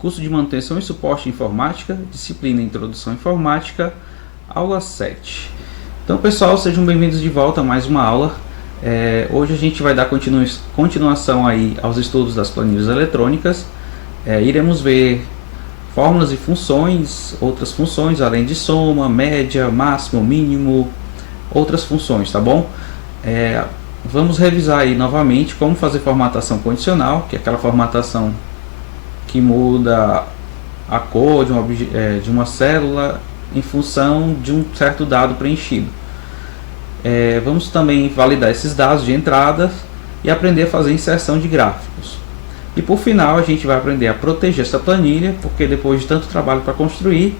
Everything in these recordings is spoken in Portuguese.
curso de manutenção e suporte informática, disciplina Introdução à Informática, aula 7. Então pessoal, sejam bem-vindos de volta a mais uma aula. Hoje a gente vai dar continuação aí aos estudos das planilhas eletrônicas. Iremos ver fórmulas e funções, outras funções além de soma, média, máximo, mínimo, outras funções, tá bom? Vamos revisar aí novamente como fazer formatação condicional, que é aquela formatação que muda a cor de uma célula em função de um certo dado preenchido. Vamos também validar esses dados de entrada e aprender a fazer inserção de gráficos. E por final a gente vai aprender a proteger essa planilha, porque depois de tanto trabalho para construir,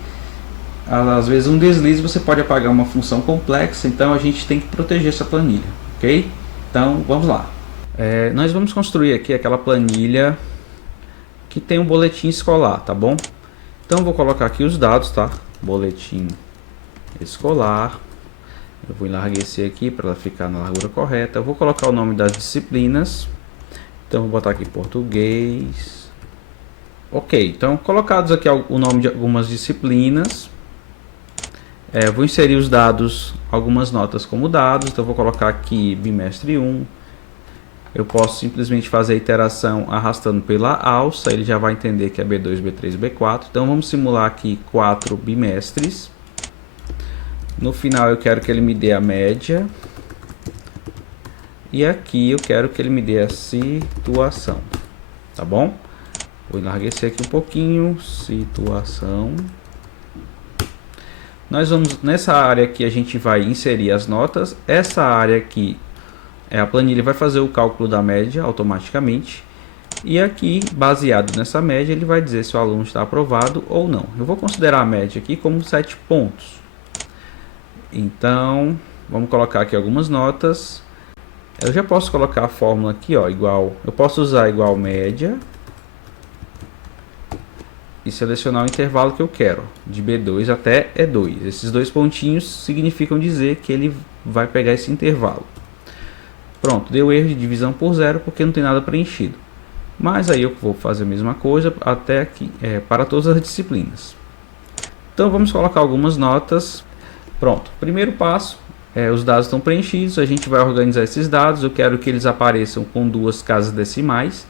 às vezes um deslize você pode apagar uma função complexa, então a gente tem que proteger essa planilha, ok? Então vamos lá. Nós vamos construir aqui aquela planilha que tem um boletim escolar, tá bom? Então eu vou colocar aqui os dados, tá? Boletim escolar. Eu vou enlarguecer aqui para ela ficar na largura correta. Eu vou colocar o nome das disciplinas. Então vou botar aqui português. Ok, então colocados aqui o nome de algumas disciplinas. Vou inserir os dados, algumas notas como dados. Então vou colocar aqui bimestre 1. Eu posso simplesmente fazer a iteração arrastando pela alça, ele já vai entender que é B2, B3, B4. Então vamos simular aqui 4 bimestres. No final eu quero que ele me dê a média. E aqui eu quero que ele me dê a situação. Tá bom? Vou enlarguecer aqui um pouquinho. Situação. Nós vamos, nessa área aqui a gente vai inserir as notas. Essa área aqui, a planilha vai fazer o cálculo da média automaticamente. E aqui, baseado nessa média, ele vai dizer se o aluno está aprovado ou não. Eu vou considerar a média aqui como 7 pontos. Então, vamos colocar aqui algumas notas. Eu já posso colocar a fórmula aqui, ó, igual. Eu posso usar igual média. E selecionar o intervalo que eu quero, de B2 até E2. Esses dois pontinhos significam dizer que ele vai pegar esse intervalo. Pronto, deu erro de divisão por zero porque não tem nada preenchido. Mas aí eu vou fazer a mesma coisa até aqui, para todas as disciplinas. Então vamos colocar algumas notas. Pronto, primeiro passo, os dados estão preenchidos, a gente vai organizar esses dados. Eu quero que eles apareçam com 2 casas decimais.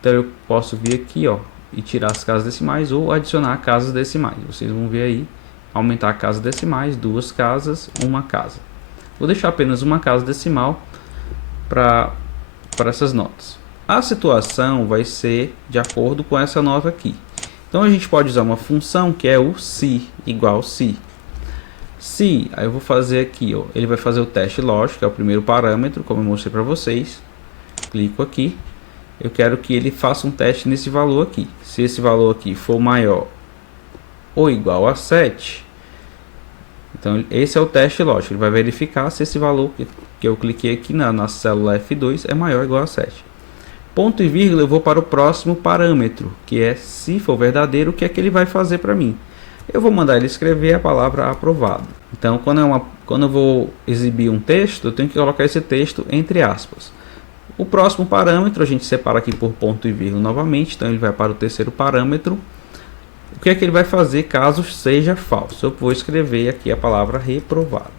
Então eu posso vir aqui, ó, e tirar as casas decimais ou adicionar casas decimais. Vocês vão ver aí, aumentar casas decimais, 2 casas, 1 casa. Vou deixar apenas uma casa decimal para essas notas. A situação vai ser de acordo com essa nota aqui. Então a gente pode usar uma função que é o se, igual se. Se, aí eu vou fazer aqui, ó, ele vai fazer o teste lógico, que é o primeiro parâmetro, como eu mostrei para vocês. Clico aqui. Eu quero que ele faça um teste nesse valor aqui. Se esse valor aqui for maior ou igual a 7, então esse é o teste lógico. Ele vai verificar se esse valor que eu cliquei aqui na célula F2 é maior ou igual a 7. Ponto e vírgula eu vou para o próximo parâmetro, que é se for verdadeiro, o que é que ele vai fazer para mim. Eu vou mandar ele escrever a palavra aprovado. Então quando eu vou exibir um texto, eu tenho que colocar esse texto entre aspas. O próximo parâmetro a gente separa aqui por ponto e vírgula novamente, então ele vai para o terceiro parâmetro. O que é que ele vai fazer caso seja falso? Eu vou escrever aqui a palavra reprovado.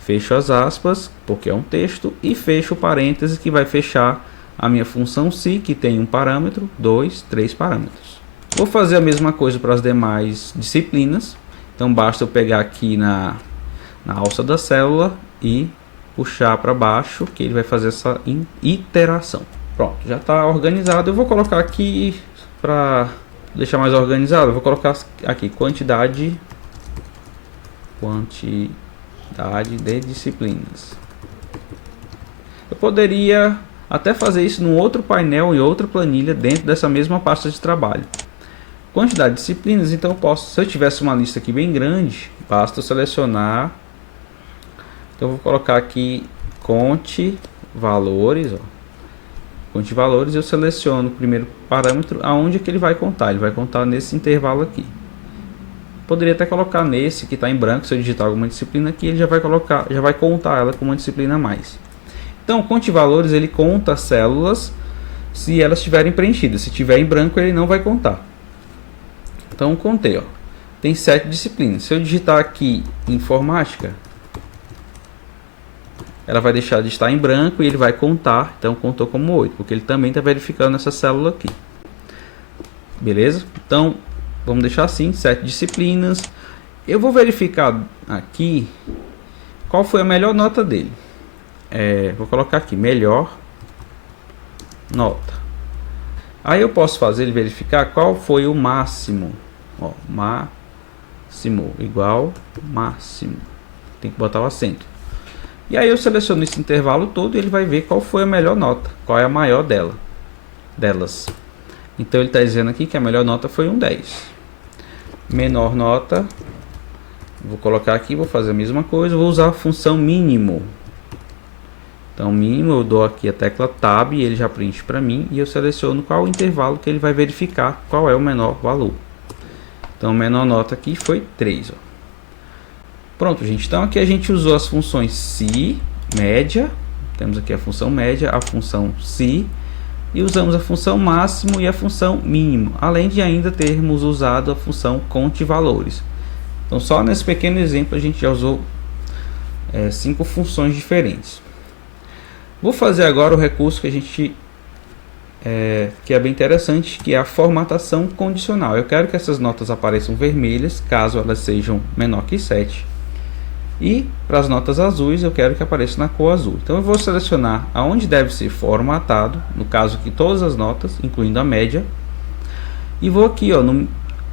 Fecho as aspas, porque é um texto, e fecho o parênteses que vai fechar a minha função se, que tem um parâmetro, 2, 3 parâmetros. Vou fazer a mesma coisa para as demais disciplinas. Então basta eu pegar aqui na alça da célula e puxar para baixo, que ele vai fazer essa iteração. Pronto, já está organizado. Eu vou colocar aqui, para deixar mais organizado, eu vou colocar aqui quantidade de disciplinas. Eu poderia até fazer isso num outro painel, em outra planilha, dentro dessa mesma pasta de trabalho. Quantidade de disciplinas, então eu posso, se eu tivesse uma lista aqui bem grande, basta eu selecionar. Então eu vou colocar aqui conte valores, ó. Conte valores, eu seleciono o primeiro parâmetro, aonde é que ele vai contar. Ele vai contar nesse intervalo aqui. Poderia até colocar nesse que está em branco, se eu digitar alguma disciplina aqui, ele já vai contar ela como uma disciplina a mais. Então, conte valores, ele conta as células se elas estiverem preenchidas. Se tiver em branco, ele não vai contar. Então contei, ó. Tem 7 disciplinas. Se eu digitar aqui informática, ela vai deixar de estar em branco e ele vai contar. Então contou como 8, porque ele também está verificando essa célula aqui. Beleza? Então vamos deixar assim, 7 disciplinas. Eu vou verificar aqui qual foi a melhor nota dele. Vou colocar aqui, melhor nota. Aí eu posso fazer ele verificar qual foi o máximo. Ó, máximo igual máximo. Tem que botar o acento. E aí eu seleciono esse intervalo todo e ele vai ver qual foi a melhor nota. Qual é a maior delas. Então ele está dizendo aqui que a melhor nota foi um 10. Menor nota. Vou colocar aqui, vou fazer a mesma coisa. Vou usar a função mínimo. Então mínimo, eu dou aqui a tecla Tab e ele já preenche para mim. E eu seleciono qual o intervalo que ele vai verificar qual é o menor valor. Então a menor nota aqui foi 3. Ó. Pronto, gente. Então aqui a gente usou as funções se, média. Temos aqui a função média, a função se. E usamos a função máximo e a função mínimo. Além de ainda termos usado a função conte valores. Então só nesse pequeno exemplo a gente já usou 5 funções diferentes. Vou fazer agora o recurso que a gente que é bem interessante, que é a formatação condicional. Eu quero que essas notas apareçam vermelhas, caso elas sejam menor que 7. E para as notas azuis, eu quero que apareça na cor azul. Então eu vou selecionar aonde deve ser formatado, no caso aqui todas as notas, incluindo a média. E vou aqui, ó,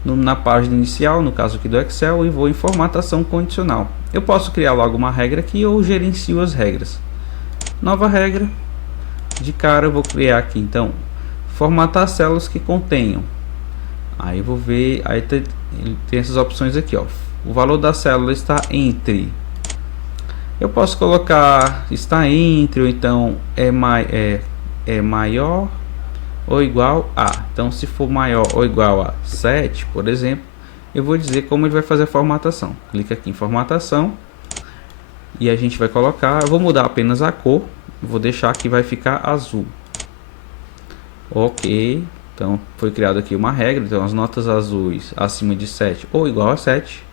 na página inicial, no caso aqui do Excel, e vou em formatação condicional. Eu posso criar logo uma regra aqui ou gerencio as regras. Nova regra. De cara eu vou criar aqui, então, formatar células que contenham. Aí eu vou ver, aí tem essas opções aqui, ó. O valor da célula está entre. Eu posso colocar está entre, ou então é maior ou igual a. Então se for maior ou igual a 7, por exemplo, eu vou dizer como ele vai fazer a formatação. Clica aqui em formatação e a gente vai colocar, eu vou mudar apenas a cor. Vou deixar que vai ficar azul. Ok. Então foi criado aqui uma regra. Então as notas azuis acima de 7 ou igual a 7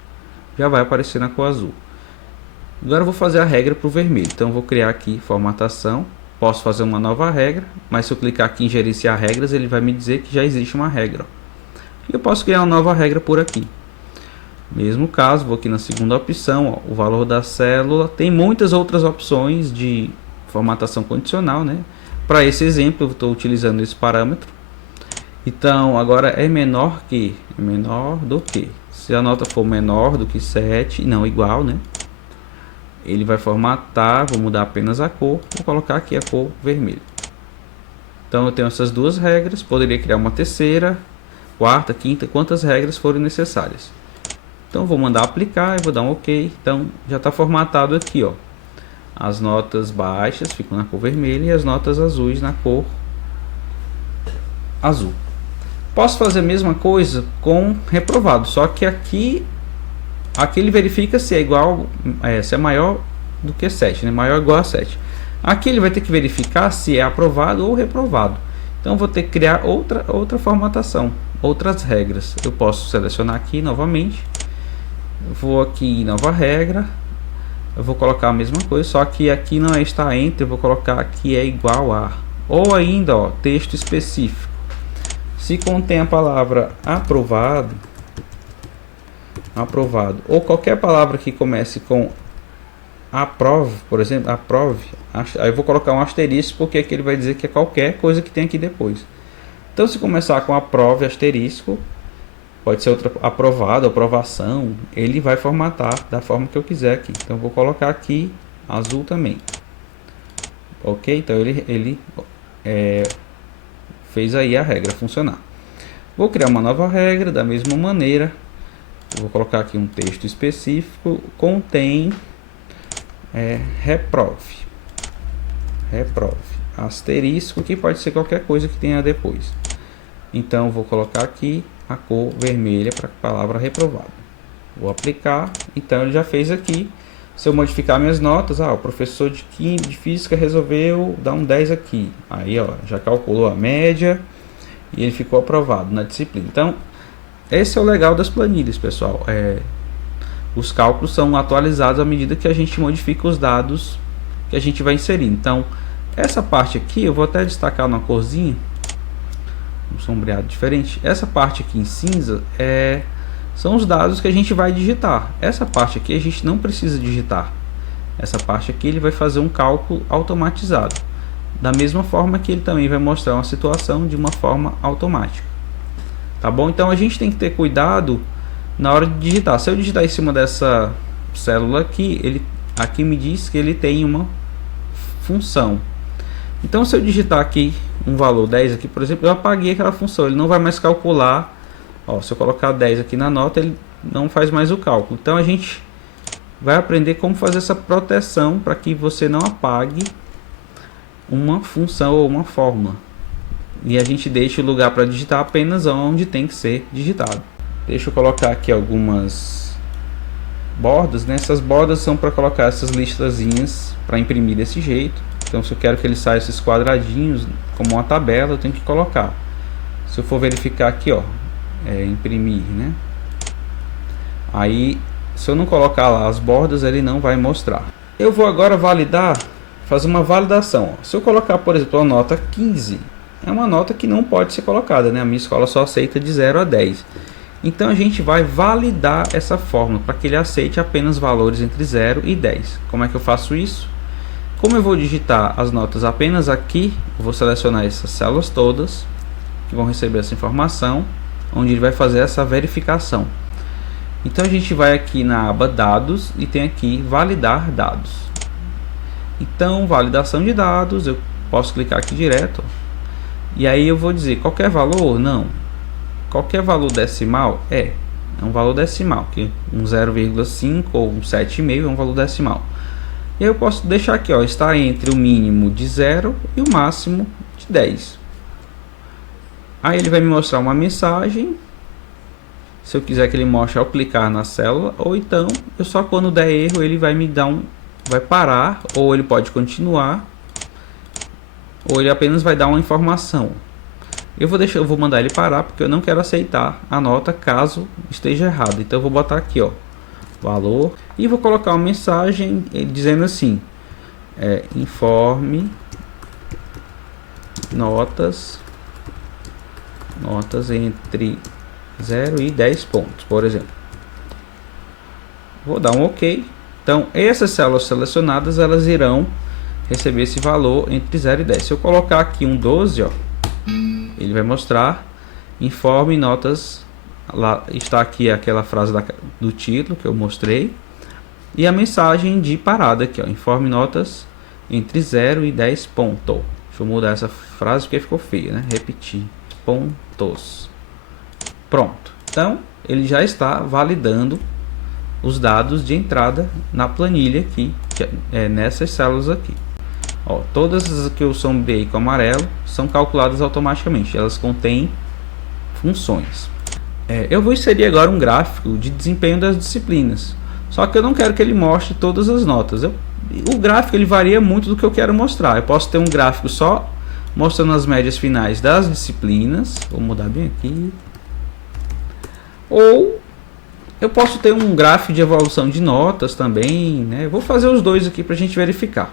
já vai aparecer na cor azul. Agora eu vou fazer a regra para o vermelho. Então vou criar aqui formatação. Posso fazer uma nova regra, mas se eu clicar aqui em gerenciar regras, ele vai me dizer que já existe uma regra. E eu posso criar uma nova regra por aqui. Mesmo caso, vou aqui na segunda opção, ó, o valor da célula. Tem muitas outras opções de formatação condicional, né? Para esse exemplo eu estou utilizando esse parâmetro. Então agora é menor do que. Se a nota for menor do que 7, não igual, né? Ele vai formatar, vou mudar apenas a cor, vou colocar aqui a cor vermelha. Então eu tenho essas duas regras, poderia criar uma terceira, quarta, quinta, quantas regras forem necessárias. Então vou mandar aplicar e vou dar um OK. Então já está formatado aqui, ó. As notas baixas ficam na cor vermelha e as notas azuis na cor azul. Posso fazer a mesma coisa com reprovado, só que aqui ele verifica se é igual, se é maior do que 7, né? Maior ou igual a 7. Aqui ele vai ter que verificar se é aprovado ou reprovado. Então vou ter que criar outra formatação, outras regras. Eu posso selecionar aqui novamente. Vou aqui em nova regra. Eu vou colocar a mesma coisa, só que aqui não está entre, eu vou colocar aqui é igual a. Ou ainda, ó, texto específico. Se contém a palavra aprovado, ou qualquer palavra que comece com aprove, por exemplo, aprove, aí eu vou colocar um asterisco, porque aqui ele vai dizer que é qualquer coisa que tem aqui depois. Então se começar com aprove, asterisco, pode ser outra aprovado, aprovação, ele vai formatar da forma que eu quiser aqui. Então eu vou colocar aqui azul também. Ok? Então ele fez aí a regra funcionar. Vou criar uma nova regra da mesma maneira. Vou colocar aqui um texto específico, contém reprove, asterisco, que pode ser qualquer coisa que tenha depois. Então vou colocar aqui a cor vermelha para a palavra reprovado. Vou aplicar. Então ele já fez aqui. Se eu modificar minhas notas, o professor de física resolveu dar um 10 aqui. Aí ó, já calculou a média e ele ficou aprovado na disciplina. Então esse é o legal das planilhas, pessoal. Os cálculos são atualizados à medida que a gente modifica os dados que a gente vai inserir. Então, essa parte aqui, eu vou até destacar numa corzinha, um sombreado diferente. Essa parte aqui em cinza são os dados que a gente vai digitar. Essa parte aqui a gente não precisa digitar. Essa parte aqui ele vai fazer um cálculo automatizado. Da mesma forma que ele também vai mostrar uma situação de uma forma automática. Tá bom? Então a gente tem que ter cuidado na hora de digitar. Se eu digitar em cima dessa célula aqui, ele aqui me diz que ele tem uma função. Então se eu digitar aqui um valor 10 aqui, por exemplo, eu apaguei aquela função. Ele não vai mais calcular. Ó, se eu colocar 10 aqui na nota, ele não faz mais o cálculo. Então a gente vai aprender como fazer essa proteção para que você não apague uma função ou uma fórmula. E a gente deixa o lugar para digitar apenas onde tem que ser digitado. Deixa eu colocar aqui algumas bordas, né? Essas bordas são para colocar essas listazinhas para imprimir desse jeito. Então se eu quero que ele saia esses quadradinhos como uma tabela, eu tenho que colocar. Se eu for verificar aqui, ó, imprimir, né? Aí se eu não colocar lá as bordas, ele não vai mostrar. Eu vou agora validar, fazer uma validação. Ó. Se eu colocar, por exemplo, a nota 15, é uma nota que não pode ser colocada, né? A minha escola só aceita de 0 a 10. Então a gente vai validar essa fórmula para que ele aceite apenas valores entre 0 e 10. Como é que eu faço isso? Como eu vou digitar as notas apenas aqui, eu vou selecionar essas células todas que vão receber essa informação, onde ele vai fazer essa verificação. Então a gente vai aqui na aba dados e tem aqui validar dados. Então validação de dados, eu posso clicar aqui direto. E aí eu vou dizer qualquer valor? Não. Qualquer valor decimal é um valor decimal, que um 0,5 ou um 7,5 é um valor decimal. E aí eu posso deixar aqui, ó, está entre o mínimo de 0 e o máximo de 10. Aí ele vai me mostrar uma mensagem. Se eu quiser que ele mostre ao clicar na célula, ou então eu só quando der erro ele vai me dar vai parar, ou ele pode continuar, ou ele apenas vai dar uma informação. Eu vou mandar ele parar porque eu não quero aceitar a nota caso esteja errado. Então eu vou botar aqui, ó, valor, e vou colocar uma mensagem dizendo assim: informe notas entre 0 e 10 pontos, por exemplo. Vou dar um OK. Então essas células selecionadas, elas irão receber esse valor entre 0 e 10. Se eu colocar aqui um 12, ó, ele vai mostrar informe notas. Lá está aqui aquela frase do título que eu mostrei, e a mensagem de parada aqui, ó, informe notas entre 0 e 10 pontos. Deixa eu mudar essa frase porque ficou feia, né? Repetir, pontos. Pronto. Então ele já está validando os dados de entrada na planilha aqui, nessas células aqui. Ó, todas as que eu sombreei com amarelo são calculadas automaticamente. Elas contêm funções. Eu vou inserir agora um gráfico de desempenho das disciplinas. Só que eu não quero que ele mostre todas as notas. O gráfico ele varia muito do que eu quero mostrar. Eu posso ter um gráfico só mostrando as médias finais das disciplinas. Vou mudar bem aqui. Ou eu posso ter um gráfico de evolução de notas também, né? Vou fazer os dois aqui para a gente verificar.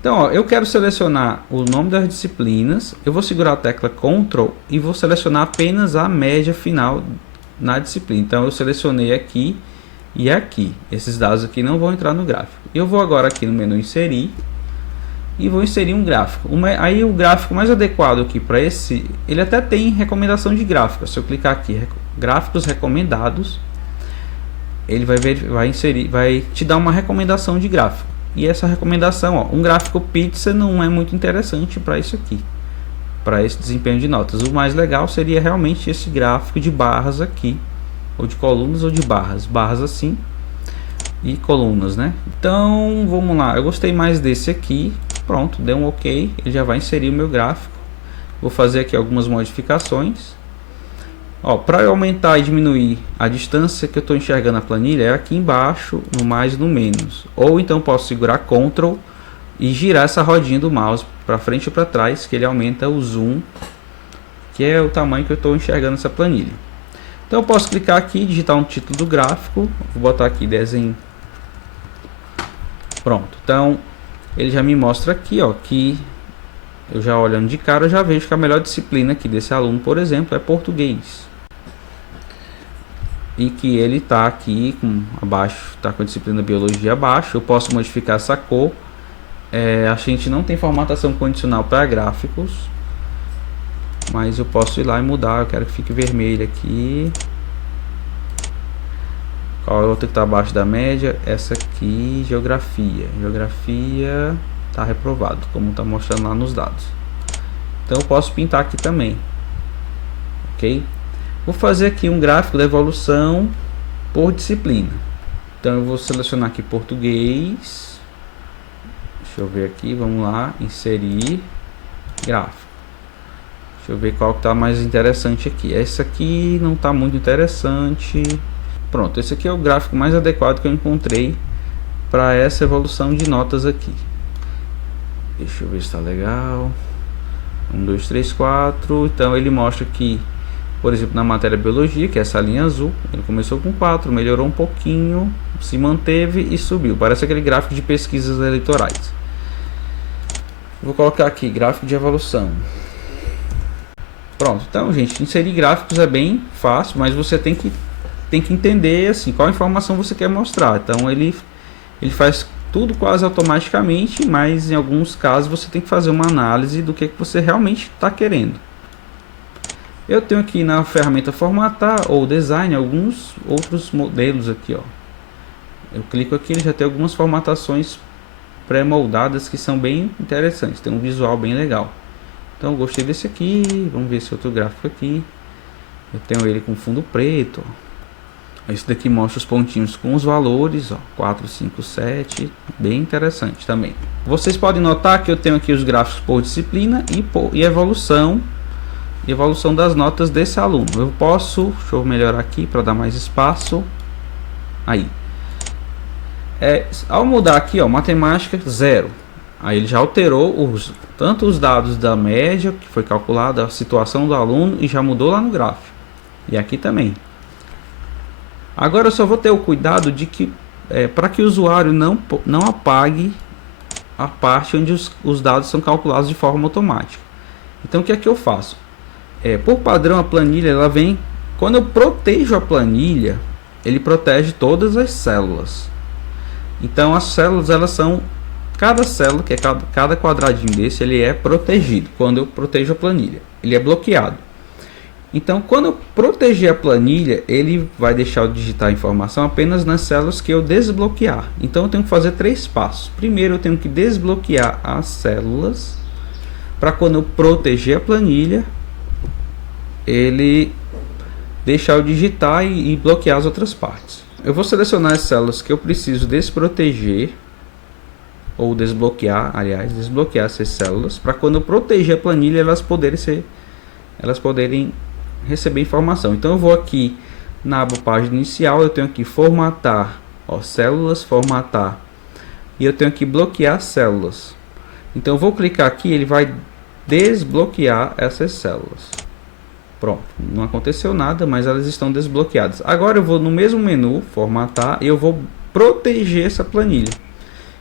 Então, ó, eu quero selecionar o nome das disciplinas. Eu vou segurar a tecla Ctrl e vou selecionar apenas a média final na disciplina. Então eu selecionei aqui e aqui. Esses dados aqui não vão entrar no gráfico. Eu vou agora aqui no menu inserir e vou inserir um gráfico. Aí o gráfico mais adequado aqui para esse, ele até tem recomendação de gráfico. Se eu clicar aqui, gráficos recomendados, ele vai te dar uma recomendação de gráfico. E essa recomendação, ó, um gráfico pizza não é muito interessante para isso aqui, para esse desempenho de notas. O mais legal seria realmente esse gráfico de barras aqui, ou de colunas ou de barras assim e colunas, né? Então vamos lá, eu gostei mais desse aqui. Pronto, deu um OK, ele já vai inserir o meu gráfico. Vou fazer aqui algumas modificações. Para aumentar e diminuir a distância que eu estou enxergando a planilha, é aqui embaixo, no mais e no menos. Ou então posso segurar Ctrl e girar essa rodinha do mouse para frente ou para trás, que ele aumenta o zoom, que é o tamanho que eu estou enxergando essa planilha. Então eu posso clicar aqui, digitar um título do gráfico, vou botar aqui desenho. Pronto, então ele já me mostra aqui, ó, que eu já olhando de cara, eu já vejo que a melhor disciplina aqui desse aluno, por exemplo, é português. E que ele está aqui abaixo, está com a disciplina biologia abaixo. Eu posso modificar essa cor. A gente não tem formatação condicional para gráficos, mas eu posso ir lá e mudar. Eu quero que fique vermelho aqui. Qual é a outra que está abaixo da média? Essa aqui, geografia. Geografia está reprovado, como está mostrando lá nos dados. Então eu posso pintar aqui também, ok? Vou fazer aqui um gráfico da evolução por disciplina. Então eu vou selecionar aqui português. Deixa eu ver aqui, vamos lá, inserir gráfico. Deixa eu ver qual que está mais interessante aqui. Esse aqui não está muito interessante. Pronto, esse aqui é o gráfico mais adequado que eu encontrei para essa evolução de notas aqui. Deixa eu ver se está legal. 1, 2, 3, 4. Então ele mostra que, por exemplo, na matéria biologia, que é essa linha azul, ele começou com 4, melhorou um pouquinho, se manteve e subiu. Parece aquele gráfico de pesquisas eleitorais. Vou colocar aqui gráfico de evolução. Pronto, então, gente, inserir gráficos é bem fácil, mas você tem que entender assim qual informação você quer mostrar. Então ele faz tudo quase automaticamente, mas em alguns casos você tem que fazer uma análise do que você realmente está querendo. Eu tenho aqui na ferramenta formatar ou design alguns outros modelos aqui, ó. Eu clico aqui, ele já tem algumas formatações pré-moldadas que são bem interessantes, tem um visual bem legal. Então eu gostei desse aqui, vamos ver esse outro gráfico aqui. Eu tenho ele com fundo preto, ó. Esse daqui mostra os pontinhos com os valores, ó, 4, 5, 7, bem interessante também. Vocês podem notar que eu tenho aqui os gráficos por disciplina e evolução das notas desse aluno. Eu posso, deixa eu melhorar aqui para dar mais espaço. Aí, ao mudar aqui, ó, matemática 0, aí ele já alterou tanto os dados da média que foi calculada, a situação do aluno, e já mudou lá no gráfico. E aqui também. Agora eu só vou ter o cuidado de que para que o usuário não apague a parte onde os dados são calculados de forma automática. Então o que é que eu faço? Por padrão a planilha ela vem, quando eu protejo a planilha, ele protege todas as células. Então as células, elas são, cada célula, que é cada quadradinho desse, ele é protegido. Quando eu protejo a planilha, ele é bloqueado. Então quando eu proteger a planilha, ele vai deixar eu digitar a informação apenas nas células que eu desbloquear. Então eu tenho que fazer 3 passos. Primeiro eu tenho que desbloquear as células, para quando eu proteger a planilha, ele deixar eu digitar e bloquear as outras partes. Eu vou selecionar as células que eu preciso desproteger, ou desbloquear, aliás, desbloquear essas células, para quando eu proteger a planilha, elas poderem receber informação. Então eu vou aqui na aba página inicial, eu tenho aqui formatar, ó, células, formatar, e eu tenho aqui bloquear células. Então eu vou clicar aqui, ele vai desbloquear essas células. Pronto, não aconteceu nada, mas elas estão desbloqueadas. Agora eu vou no mesmo menu, formatar, e eu vou proteger essa planilha.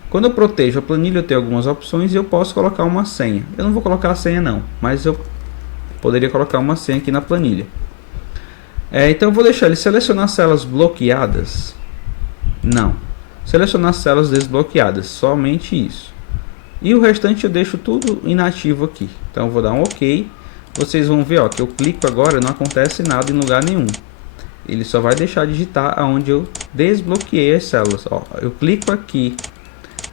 Quando eu protejo a planilha, eu tenho algumas opções e eu posso colocar uma senha. Eu não vou colocar a senha não, mas eu poderia colocar uma senha aqui na planilha. Então eu vou deixar ele selecionar células bloqueadas. Não, selecionar células desbloqueadas, somente isso. E o restante eu deixo tudo inativo aqui. Então eu vou dar um OK. Vocês vão ver, ó, que eu clico agora, não acontece nada em lugar nenhum. Ele só vai deixar digitar aonde eu desbloqueei as células. Ó, eu clico aqui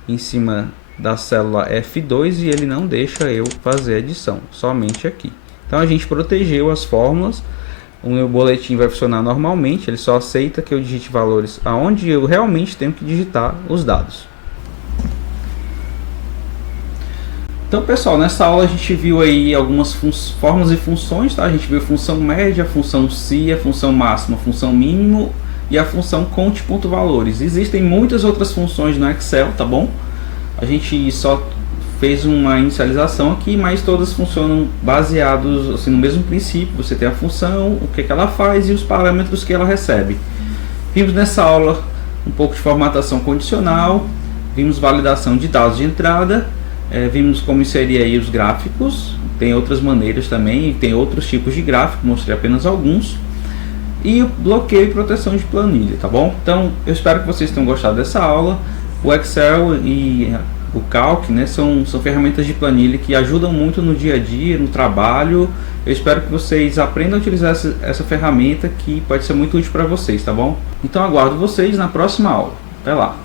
em cima da célula F2 e ele não deixa eu fazer a edição, somente aqui. Então a gente protegeu as fórmulas. O meu boletim vai funcionar normalmente, ele só aceita que eu digite valores aonde eu realmente tenho que digitar os dados. Então pessoal, nessa aula a gente viu aí algumas formas e funções, tá? A gente viu a função média, a função si, a função máxima, a função mínimo e a função conte.valores. Existem muitas outras funções no Excel, tá bom? A gente só fez uma inicialização aqui, mas todas funcionam baseados assim, no mesmo princípio. Você tem a função, o que ela faz e os parâmetros que ela recebe. Vimos nessa aula um pouco de formatação condicional, vimos validação de dados de entrada, vimos como inserir aí os gráficos. Tem outras maneiras também, tem outros tipos de gráfico, mostrei apenas alguns. E o bloqueio e proteção de planilha, tá bom? Então, eu espero que vocês tenham gostado dessa aula. O Excel e o Calc, né, são ferramentas de planilha que ajudam muito no dia a dia, no trabalho. Eu espero que vocês aprendam a utilizar essa ferramenta, que pode ser muito útil para vocês, tá bom? Então, aguardo vocês na próxima aula. Até lá!